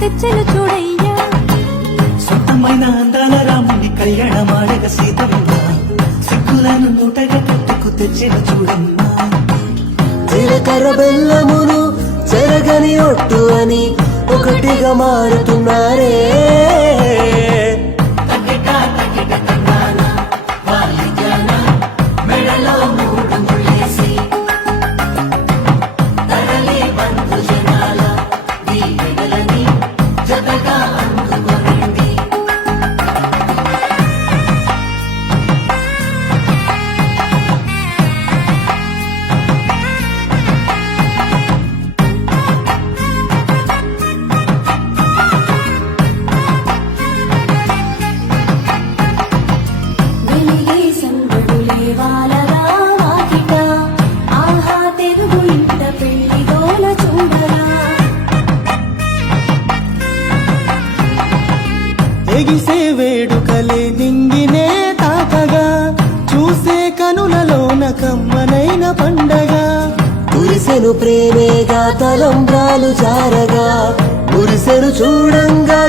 తెచ్చెను చూడయ్యా సొంతమైన అందాల రాముని కళ్యాణమాడగ సీతమ్మ సిక్కులను మూటగా కట్టుకు తెచ్చెను చూడమ్మా జీలకర్ర బెల్లమును చెరగని ఒట్టు అని ఒకటిగా మారుతున్నారే ఎగిసే వేడుకలే నింగినే తాకగా చూసే కనులలోన కమ్మనైన పండగ కురిసెను ప్రేమేగా తలంబ్రాలు జారగా కురిసెను చూడంగా